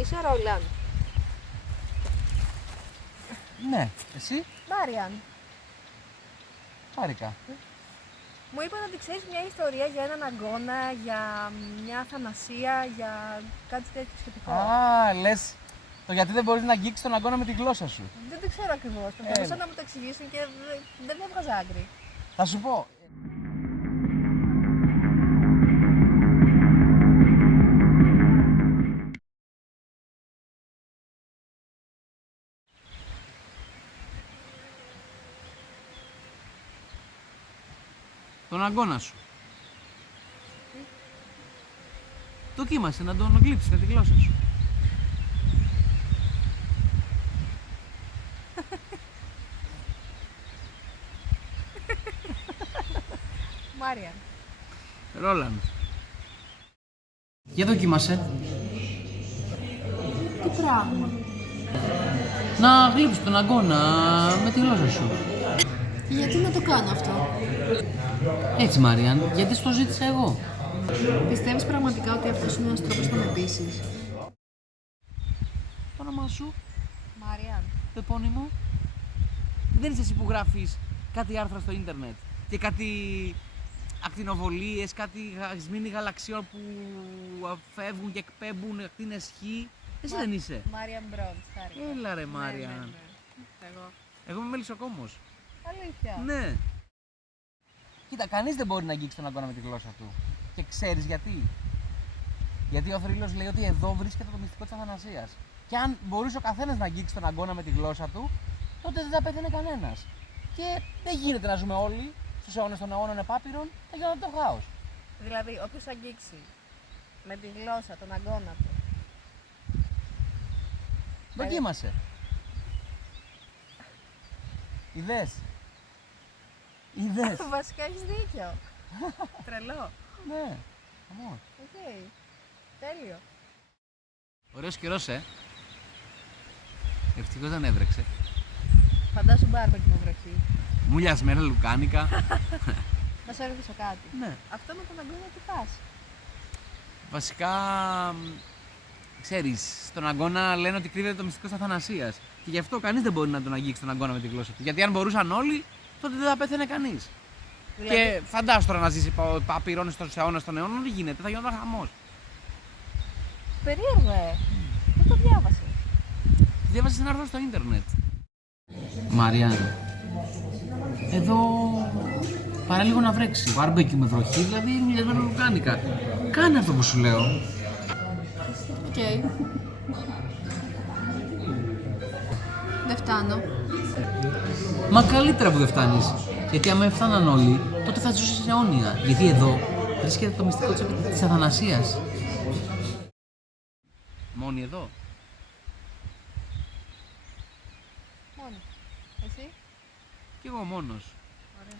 Είσαι Ρόλαν. Ναι, εσύ. Μάριαν. Χάρηκα. Μου είπαν ότι ξέρεις μια ιστορία για έναν αγώνα, για μια θανασία, για κάτι τέτοιο σχετικό. Α, λες το γιατί δεν μπορείς να αγγίξεις τον αγώνα με τη γλώσσα σου. Δεν το ξέρω ακριβώς. Προσπαθούσα να μου το εξηγήσουν και δεν με έβγαζε άκρη. Θα σου πω. Τον αγώνα σου. Δοκίμασε να τον γλύψεις με τη γλώσσα σου. Μάριαν. Ρόλαντ. Για δοκίμασε. Τι πράγμα. Να γλύψεις τον αγώνα με τη γλώσσα σου. Γιατί να το κάνω αυτό. Έτσι, Μάριαν, γιατί στο ζήτησα εγώ. Πιστεύεις πραγματικά ότι αυτός είναι ένας τρόπος να με πείσεις. Το όνομά σου, Μάριαν. το επώνυμο. Δεν είσαι εσύ που γράφεις κάτι άρθρα στο ίντερνετ και κάτι ακτινοβολίες, κάτι σμήνη γαλαξιών που φεύγουν και εκπέμπουν ακτίνες χ. Εσύ δεν είσαι. Μάριαν Μπρόντς, χάρηκα. Έλα ρε Ναι, Μάριαν. ναι. Εγώ είμαι μελισσοκόμος. Αλήθεια. Ναι. Κοίτα, κανείς δεν μπορεί να αγγίξει τον αγώνα με τη γλώσσα του. Και ξέρεις γιατί. Γιατί ο θρύλος λέει ότι εδώ βρίσκεται το μυστικό της αθανασίας. Και αν μπορούσε ο καθένας να αγγίξει τον αγώνα με τη γλώσσα του, τότε δεν θα πέθαινε κανένας. Και δεν γίνεται να ζούμε όλοι στους αιώνες των αιώνων επάπειρων, θα γινόταν το χάος. Δηλαδή, όποιος αγγίξει με τη γλώσσα τον αγώνα του. Δοκίμασε. Είδες. Είδες. Βασικά έχεις δίκιο. Τρελό. Ναι. Χαμός. Οκ. Τέλειο. Ωραίος καιρός, Ευτυχώς δεν έβρεξε. Φαντάσου μπάρμπεκι με βροχή. Μουλιασμένα λουκάνικα. Να σε ρωτήσω κάτι. Ναι. Αυτό με τον αγώνα τι πας. Βασικά, ξέρεις, στον αγώνα λένε ότι κρύβεται το μυστικό της αθανασίας. Και γι' αυτό κανείς δεν μπορεί να τον αγγίξει τον αγώνα με τη γλώσσα του. Γιατί αν μπορούσαν όλοι, τότε δεν θα πέθαινε κανείς. Δηλαδή, Και φαντάσου τώρα να ζήσει παπυρώνει στους αιώνες των αιώνων, δεν γίνεται, θα γινόταν χαμός. περίεργο, Πού το διάβασε. Διάβασες ένα άρθρο στο ίντερνετ. Μαριάν, εδώ παρά λίγο να βρέξει. Μπάρμπεκι με βροχή, δηλαδή μοιρασμένα λουκάνικα. Κάνε αυτό που σου λέω. Οκ. Δεν φτάνω. Μα καλύτερα που δεν φτάνεις. Γιατί άμα φτάναν όλοι, τότε θα ζούσες αιώνια. Γιατί εδώ βρίσκεται το μυστικό της αθανασίας. Μόνοι εδώ. Μόνο. Εσύ. Κι εγώ μόνος. Ωραία.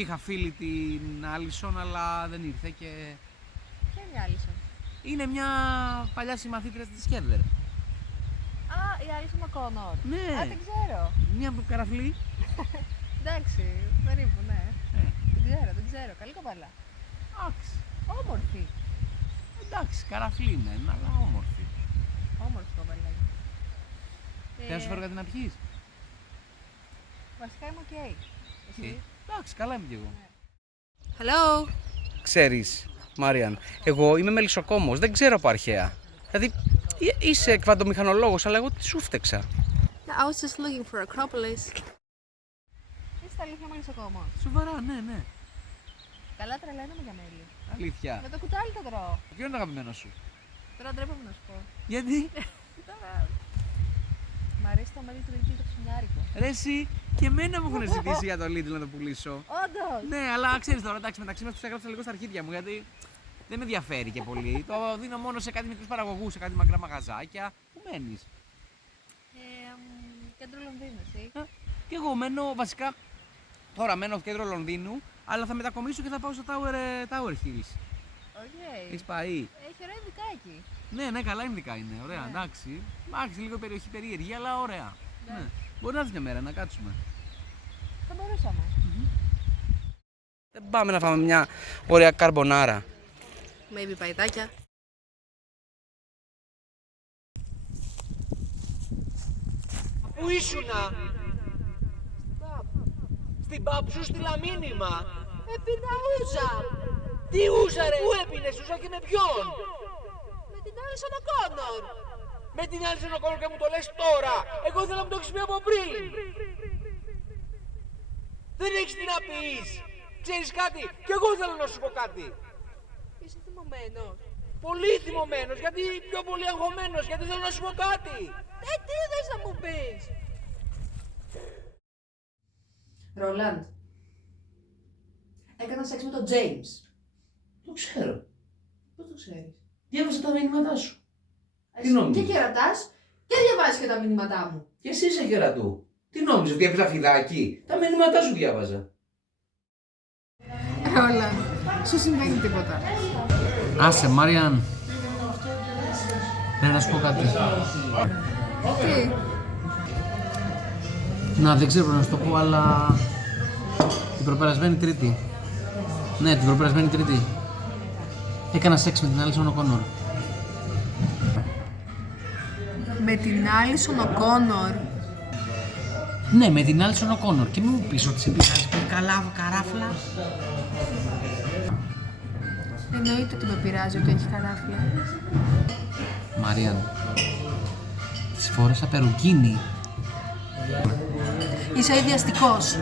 Είχα φίλη την Άλισον, αλλά δεν ήρθε και... Ποια είναι η Άλισον. Είναι μια παλιά συμμαθήτρια της Χέρδερ. Α, η Άλισον Μακόνορ. Ναι. Α, την ξέρω. Μια καραφλή. Εντάξει, περίπου, ναι. Ε. Δεν ξέρω. Καλή κοπέλα. Εντάξει. Όμορφη. Εντάξει, καραφλή είναι, αλλά όμορφη. Όμορφη κοπέλα. Θες να σου φέρω κάτι να πιείς. Βασικά είμαι οκ. Εσύ. Εντάξει, καλά είμαι κι εγώ. Hello. Ξέρεις, Μάριαν, εγώ είμαι μελισσοκόμος, δεν ξέρω από αρχαία. Δηλαδή, είσαι κβαντομηχανολόγος, αλλά εγώ τι σου φταίξα. I was just looking for Acropolis. Είστε αλήθεια μελισσοκόμος. Σοβαρά, ναι, ναι. Καλά τρελαίνομαι για μέλι. Αλήθεια. Με το κουτάλι το τρώω. Ποιο είναι το αγαπημένο σου. Τώρα ντρέπομαι να σου πω. Γιατί. Τώρα... Μ' αρέσει το μέλι του Lidl το ψινιάρικο. Ρε εσύ, και εμένα μου έχουν ζητήσει για το Lidl να το πουλήσω. Όντως! Ναι, αλλά ξέρεις τώρα, εντάξει, μεταξύ μας τους έγραψα λίγο στα αρχίδια μου, γιατί δεν με ενδιαφέρει και πολύ. Το δίνω μόνο σε κάτι μικρούς παραγωγούς, σε κάτι μακρά μαγαζάκια. Πού μένεις. Κέντρο Λονδίνου, εσύ. Και εγώ μένω, βασικά, τώρα μένω στο κέντρο Λονδίνου, αλλά θα μετακομίσω και θα πάω στο Tower Hills. Οκ. Έχεις πάει. Έχει ωραία ειδικά εκεί. Ναι, ναι, καλά ειδικά είναι. Ωραία, Ναι. εντάξει. Εντάξει, λίγο περιοχή περίεργη, αλλά ωραία. Ναι. Μπορεί να έρθει μια μέρα να κάτσουμε. Θα μπορούσαμε. Δεν πάμε να φάμε μια ωραία καρμπονάρα. Maybe παϊτάκια. Πού ήσουνα? Στην pub σου στείλα μήνυμα. Έπινα ούζα. Τι ούζα ρε? Πού έπινες ούζα και με ποιον? Με την Άλισον Οκόνορ. Με την Άλισον Οκόνορ και μου το λες τώρα. Εγώ ήθελα να μου το έχεις πει από πριν. Δεν έχεις τι να πεις. Ξέρεις κάτι? Κι εγώ θέλω να σου πω κάτι. Είσαι θυμωμένος. Πολύ θυμωμένος, γιατί πιο πολύ αγχωμένος, γιατί θέλω να σου πω κάτι. Τι θες να μου πεις? Ρολάντ, έκανα σεξ με τον James. Το ξέρω. Πώς το ξέρεις? Διάβασα τα μηνύματά σου. Εσύ νόμιζες? και κερατάς και διαβάζεις και τα μηνύματά μου. Και εσύ είσαι κερατού. Τι νόμιζες, ότι έπαιζα φιδάκι? Τα μηνύματά σου διάβαζα. Ρολάντ, σου συμβαίνει τίποτα. Άσε, Μάριαν. Πρέπει να σου πω κάτι. Τι? Να, δεν ξέρω να σου το πω, αλλά την προπερασμένη Τρίτη. Ναι, την προπερασμένη Τρίτη. Έκανα σεξ με την Άλισον Οκόνορ. Με την Άλισον Οκόνορ. Ναι, με την Άλισον Οκόνορ. Και μην μου πεις ότι σε πειράζει πολύ καλά, καράφλα. Εννοείται ότι με πειράζει ότι έχει καράφλα. Μαρίαν, της φόρεσα περουκίνι. Είσαι ιδιαστικός.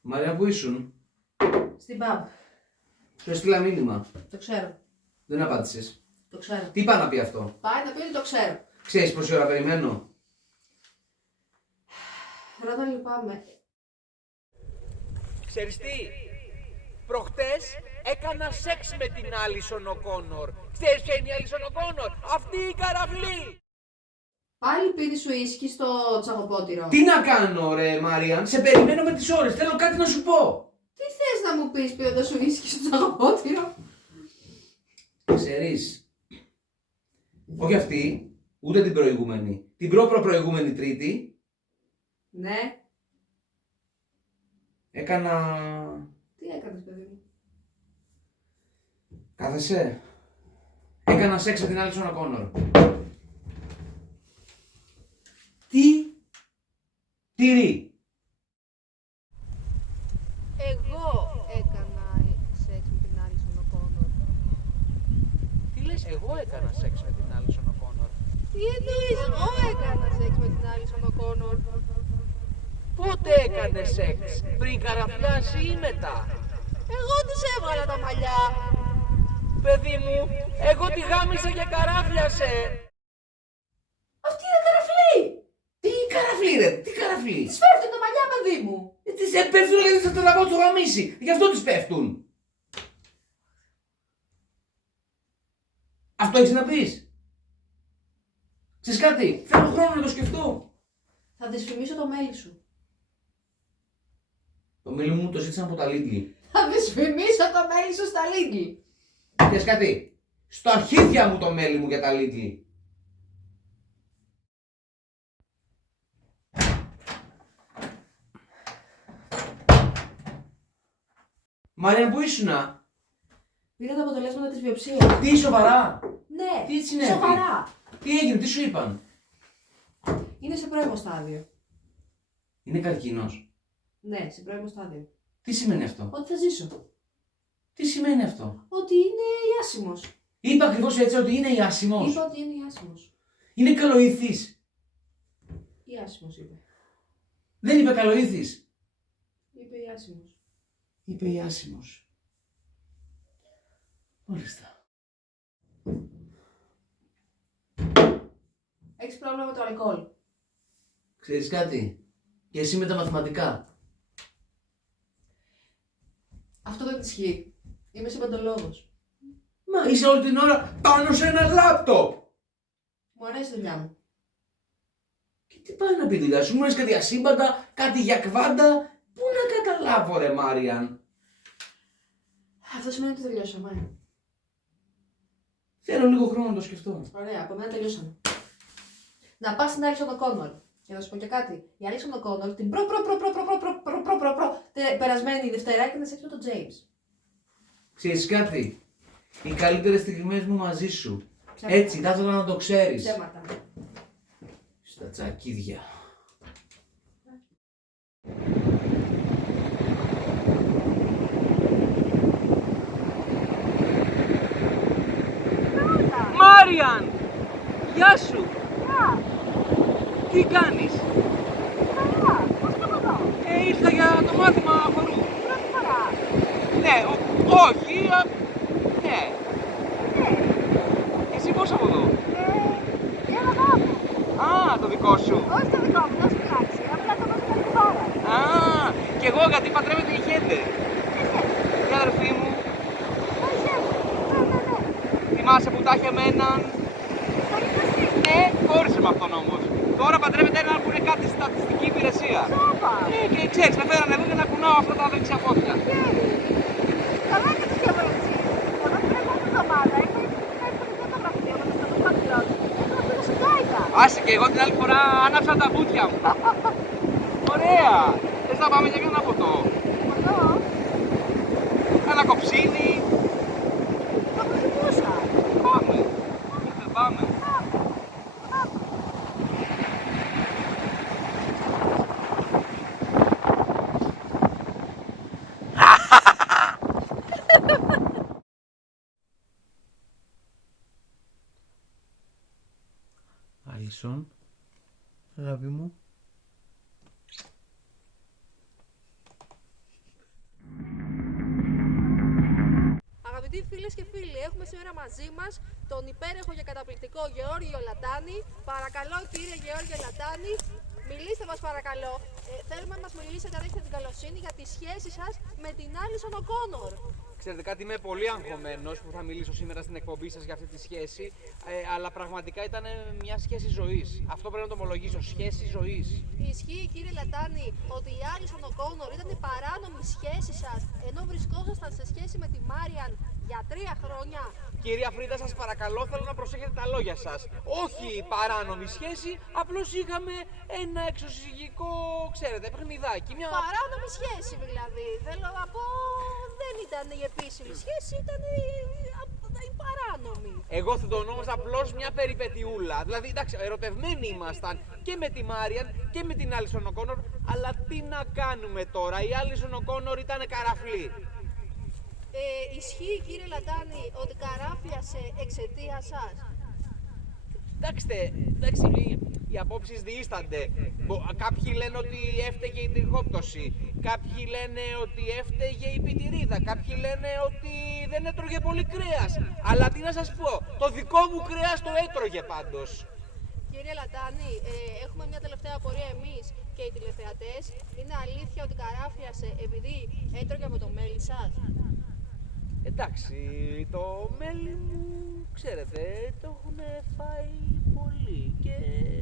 Μαρία, πού ήσουν? Στην pub. Σου έστειλα μήνυμα. Το ξέρω. Δεν απάντησες. Το ξέρω. Τι πάει να πει αυτό? Πάει να πει ότι το ξέρω. Ξέρεις πόση ώρα περιμένω? Ρώτα, λυπάμαι. Ξέρεις τι? Προχτές έκανα σεξ με την Άλισον Οκόνορ. Ξέρεις ποια είναι η Άλισον Οκόνορ? Αυτή η καραβλή. Πάλι πίνεις σου ίσκι στο τσαγοπότηρο. Τι να κάνω ρε Μαριάν, σε περιμένω με τις ώρες, θέλω κάτι να σου πω. Τι θες να μου πεις πίνοντας σου ίσκι στο τσαγοπότηρο? Ξέρεις, όχι αυτή, ούτε την προηγούμενη. Την προηγούμενη Τρίτη Ναι. έκανα... Τι έκανες, παιδί μου? Κάθεσαι. Έκανα σεξ με την Άλισον Οκόνορ. Τι? Τυρί. Εγώ έκανα σεξ με την Άλισον Οκόνορ. Τι λες, εγώ έκανα σεξ με την Άλισον Οκόνορ? Τι εννοείς? Εγώ έκανα σεξ με την Άλισον Οκόνορ. Πότε έκανες σεξ? Πριν καραφλιάσει ή μετά? Εγώ της έβγαλα τα μαλλιά. Παιδί μου, εγώ τη γάμισα και καράφλιασε. Αυτή είναι καραφλή! Τι καραφλή ρε, τι καραφλή. Της πέφτουν τα μαλλιά, παιδί μου! Τις πέφτουν γιατί θα τα λαβάω στο γαμίσι. Γι' αυτό τις πέφτουν. Αυτό έχεις να πεις? Ξέρεις κάτι, θέλω χρόνο να το σκεφτώ. Θα δυσφημίσω το μέλι σου. Το μέλι μου το ζήτησαν από τα Lidl. Θα δυσφημίσω το μέλι σου στα Lidl. Ξέρεις κάτι, στο αρχίδια μου το μέλι μου για τα Lidl. Μαριάν, πού ήσουνα? Πήρα τα αποτελέσματα της βιοψίας. Τι, σοβαρά? Ναι, Τι συνέβη? σοβαρά. Τι έγινε, τι σου είπαν? Είναι σε πρώιμο στάδιο. Είναι καρκίνος. Ναι, σε πρώιμο στάδιο. Τι σημαίνει αυτό? Ότι θα ζήσω. Τι σημαίνει αυτό? Ότι είναι ιάσιμος. Είπα ακριβώς έτσι ότι είναι ιάσιμος. Είπα ότι είναι ιάσιμος. Είναι καλοήθης. Ιάσιμος είπε. Δεν είπε καλοήθης. Είπε ιάσιμος. Είπε ιάσιμος. Μάλιστα. Έχεις πρόβλημα με το αλκοόλ. Ξέρεις κάτι? Και εσύ με τα μαθηματικά. Αυτό δεν ισχύει. Είμαι συμπαντολόγος. Μα είσαι όλη την ώρα πάνω σε ένα λάπτοπ. Μου αρέσει η δουλειά μου. Και τι πάει να πει δουλειά σου, μου λες κάτι ασύμπαντα, κάτι για κβάντα. Πού να καταλάβω ρε Μάριαν. Αυτό σημαίνει ότι τελειώσαμε. Θέλω λίγο χρόνο να το σκεφτώ. Ωραία, από μένα τελειώσαμε. Να πας στην Άλισον Οκόνορ. Και να σου πω και κάτι. Η Άλισον Οκόνορ την περασμένη Δευτέρα έκανε σεξ με τον James. Ξέρεις κάτι, οι καλύτερες στιγμές μου μαζί σου. Ψέματα. Έτσι, θα ήθελα να το ξέρεις. Ψέματα. Στα τσακίδια. Μάριαν! Γεια σου! Τι κάνεις? Καλά, πώς το εδώ. Ήρθα για το μάθημα χορού. Πρώτη φορά. Ναι, όχι, ναι. Εσύ πώς από εδώ? Για να δω. Α, το δικό σου. Όχι το δικό μου, δεν σου πειράξει. Απλά το δώσω καλή χώρα. Α, κι εγώ γιατί παντρεύεται η Χέντε. Η αδερφή μου. Ναι. Θυμάσαι που τα είχε με έναν. Ναι, χώρισε με αυτόν όμως. Τώρα παντρεύεται έναν που είναι κάτι στη στατιστική υπηρεσία. Σόπα. Και ξέρεις, με φέρανε εδώ για να κουνάω αυτά τα δεξιά πόδια. Καλά και το σκεύο έτσι. Όταν την επόμενη εβδομάδα είχα ήρθει το γραφείο με το στρατοπάτηλό του. Έκανα πήγα σε κάικα. Άσε και εγώ την άλλη φορά άναψα τα μπουτια μου. Ωραία! Θες να πάμε για κανένα ποτό? Αυτό Ένα κοψίνι. το προτιμούσα. Πάμε. Δεν πάμε. Άλισον, αγάπη μου. Αγαπητοί φίλες και φίλοι, έχουμε σήμερα μαζί μας τον υπέροχο και καταπληκτικό Γεώργιο Λατάνη. Παρακαλώ κύριε Γεώργιο Λατάνη, μιλήστε μας παρακαλώ. Θέλουμε να μας μιλήσετε, αν έχετε την καλοσύνη, για τη σχέση σας με την Άλισον Οκόνορ. Ξέρετε κάτι, είμαι πολύ αγχωμένος που θα μιλήσω σήμερα στην εκπομπή σας για αυτή τη σχέση, αλλά πραγματικά ήταν μια σχέση ζωής. Αυτό πρέπει να το ομολογήσω, σχέση ζωής. Ισχύει κύριε Λατάνη ότι η Άλισον Οκόνορ ήταν η παράνομη σχέση σας, ενώ βρισκόσασταν σε σχέση με τη Μάριαν για 3 χρόνια. Κυρία Φρίντα, σας παρακαλώ, θέλω να προσέχετε τα λόγια σας. Όχι παράνομη σχέση, απλώς είχαμε ένα εξωσυγικό, ξέρετε, παιχνιδάκι. Μια... Παράνομη σχέση δηλαδή. Θέλω να πω, δεν ήταν η επίσημη σχέση, ήταν η παράνομη. Εγώ θα το ονόμασα απλώς μια περιπετιούλα. Δηλαδή, εντάξει, ερωτευμένοι ήμασταν και με τη Μάριαν και με την Άλισον Οκόνορ, αλλά τι να κάνουμε τώρα, η Άλισον Οκόνορ ήταν καραφλή. Ισχύει κύριε Λατάνη ότι καράφλιασε εξαιτία σας? Εντάξει, οι απόψεις διήστανται. Κάποιοι λένε ότι έφταιγε η τριχόπτωση, κάποιοι λένε ότι έφταιγε η πιτηρίδα, κάποιοι λένε ότι δεν έτρωγε πολύ κρέας. Αλλά τι να σας πω, το δικό μου κρέας το έτρωγε πάντως. Κύριε Λατάνη, έχουμε μια τελευταία απορία εμείς και οι τηλεθεατές. Είναι αλήθεια ότι καράφλιασε επειδή έτρωγε από το μέλι σας? Εντάξει, το μέλι μου, ξέρετε, το έχουν φάει πολύ και...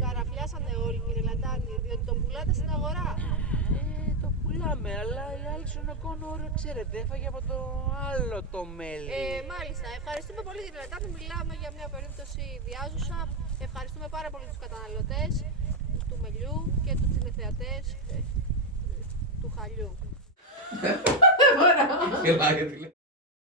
Καραφλιάσανε όλοι κύριε Λατάνη, διότι το πουλάτε στην αγορά. Το πουλάμε, αλλά η Άλισον Οκόνορ, ξέρετε, έφαγε από το άλλο το μέλι. Μάλιστα, ευχαριστούμε πολύ κύριε Λατάνη, μιλάμε για μια περίπτωση διάζουσα. Ευχαριστούμε πάρα πολύ τους καταναλωτές του μελιού και τους τηλεθεατές του χαλιού. Γελάει,